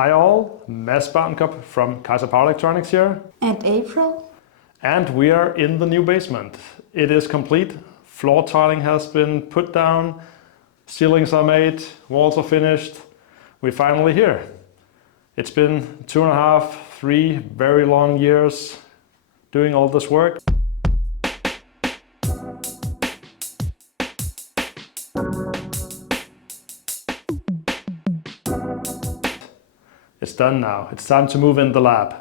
Hi all, Mads Barnkob from Kaizer Power Electronics here. And April. And we are in the new basement. It is complete. Floor tiling has been put down, ceilings are made, walls are finished. We're finally here. It's been 2.5, 3 very long years doing all this work. It's done now. It's time to move in the lab.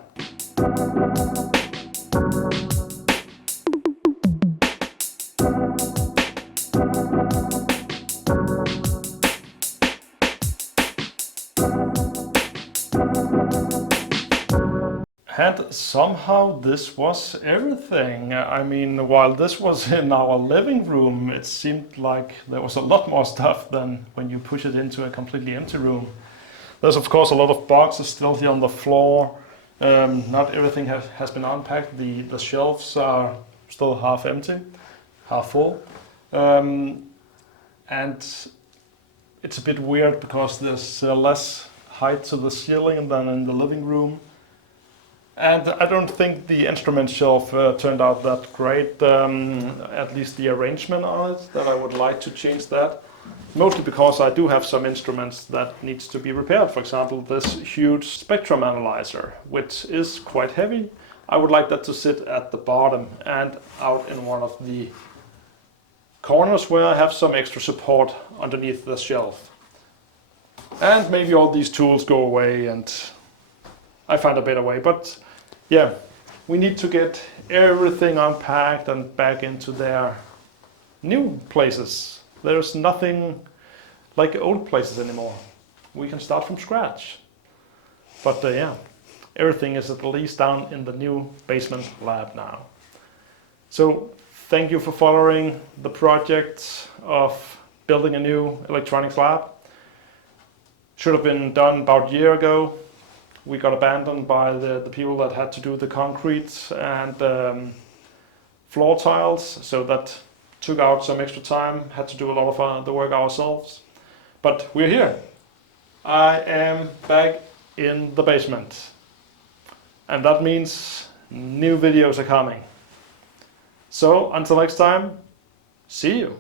And somehow this was everything. I mean, while this was in our living room, it seemed like there was a lot more stuff than when you push it into a completely empty room. There's of course a lot of boxes still here on the floor. Not everything has been unpacked. The shelves are still half empty, half full. And it's a bit weird because there's less height to the ceiling than in the living room. And I don't think the instrument shelf turned out that great, at least the arrangement on it, that I would like to change that. Mostly because I do have some instruments that needs to be repaired. For example, this huge spectrum analyzer, which is quite heavy. I would like that to sit at the bottom and out in one of the corners where I have some extra support underneath the shelf. And maybe all these tools go away and I find a better way. But yeah, we need to get everything unpacked and back into their new places. There's nothing like old places anymore. We can start from scratch. But yeah, everything is at least down in the new basement lab now. So thank you for following the project of building a new electronics lab. Should have been done about a year ago. We got abandoned by the people that had to do the concrete and floor tiles, so that took out some extra time, had to do a lot of the work ourselves. But we're here. I am back in the basement. And that means new videos are coming. So until next time, see you.